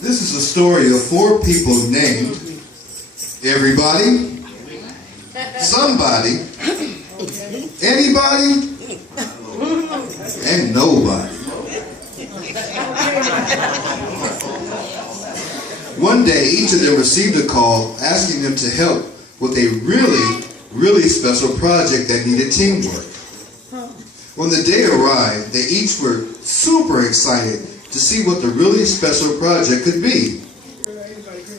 This is a story of 4 people named everybody, somebody, anybody, and nobody. One day, each of them received a call asking them to help with a really special project that needed teamwork. When the day arrived, they each were super excited to see what the really special project could be.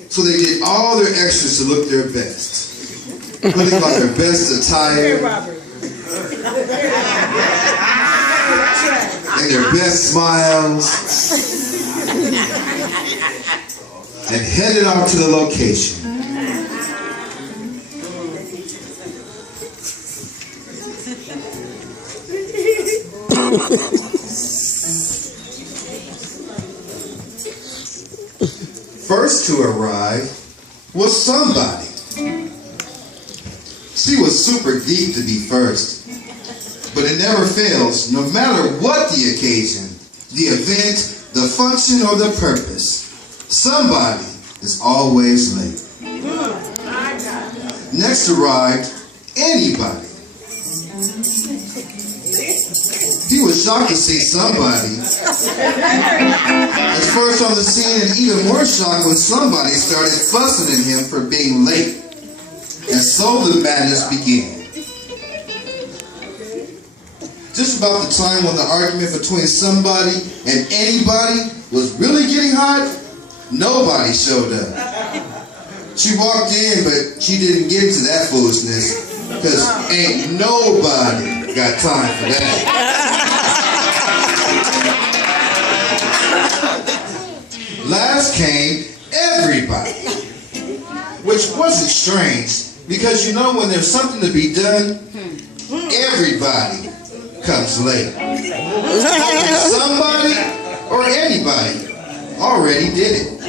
So they did all their extras to look their best, putting on their best attire and their best smiles, and headed off to the location. First to arrive was somebody. She was super geeked to be first, but it never fails, no matter what the occasion, the event, the function, or the purpose, somebody is always late. Next arrived anybody. He was shocked to see somebody as first on the scene, and even more shocked when somebody started fussing at him for being late. And so the madness began. Just about the time when the argument between somebody and anybody was really getting hot, nobody showed up. She walked in, but she didn't get to that foolishness, because ain't nobody got time for that. Last came everybody, which wasn't strange, because you know when there's something to be done, everybody comes late. Somebody or anybody already did it.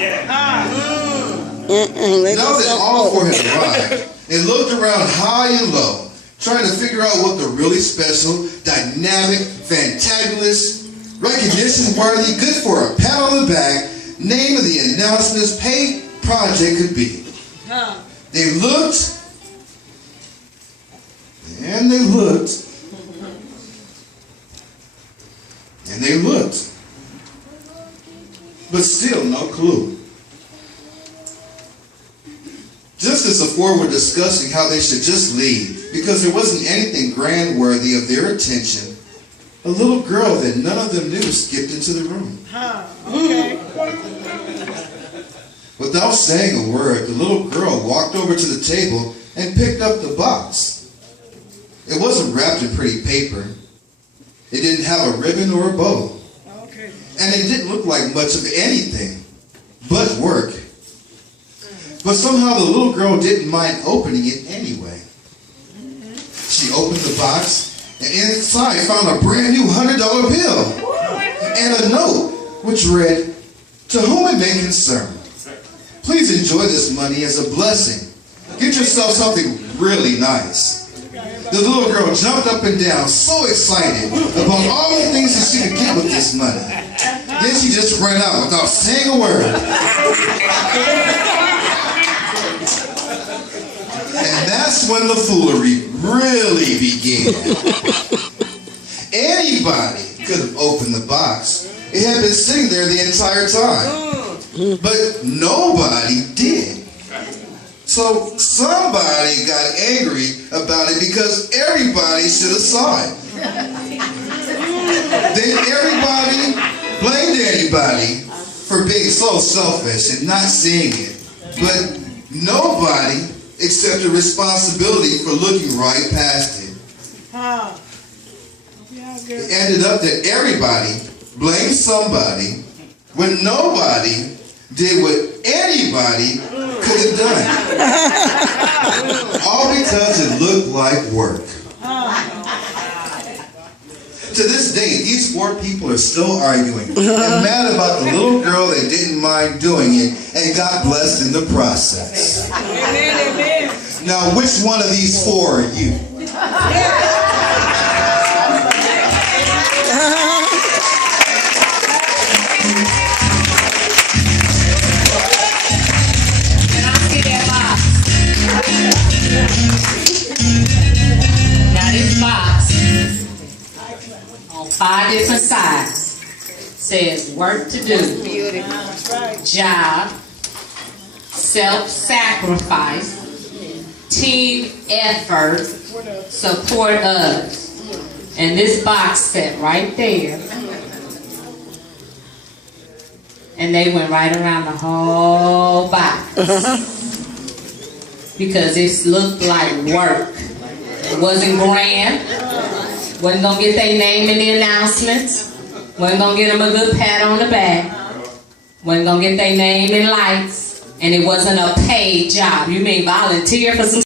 Now that all 4 had arrived, they looked around high and low, trying to figure out what the really special, dynamic, fantabulous, recognition-worthy, good for a pat on the back, name of the announcement's paid project could be. They looked, and they looked, and they looked, but still no clue. Just as the 4 were discussing how they should just leave because there wasn't anything grand worthy of their attention, a little girl that none of them knew skipped into the room. Without saying a word, the little girl walked over to the table and picked up the box. It wasn't wrapped in pretty paper. It didn't have a ribbon or a bow. And it didn't look like much of anything but work. But somehow the little girl didn't mind opening it anyway. She opened the box and inside found a brand new $100 bill and a note which read, "To whom it may concern, please enjoy this money as a blessing. Get yourself something really nice." The little girl jumped up and down, so excited about all the things that she could get with this money. Then she just ran out without saying a word. And that's when the foolery really began. Anybody could have opened the box. It had been sitting there the entire time. But nobody did. So somebody got angry about it because everybody should have saw it. Then everybody blamed anybody for being so selfish and not seeing it. But nobody accepted responsibility for looking right past it. It ended up that everybody blamed somebody when nobody did what anybody could have done. All because it looked like work. To this day, these 4 people are still arguing and mad about the little girl that didn't mind doing it and got blessed in the process. Amen, amen. Now, which one of these 4 are you? 5 different sides. Says work to do, job, self-sacrifice, team effort, support others. And this box set right there. And they went right around the whole box. Because it looked like work. It wasn't grand. Wasn't going to get their name in the announcements. Wasn't going to get them a good pat on the back. Wasn't going to get their name in lights. And it wasn't a paid job. You mean volunteer for some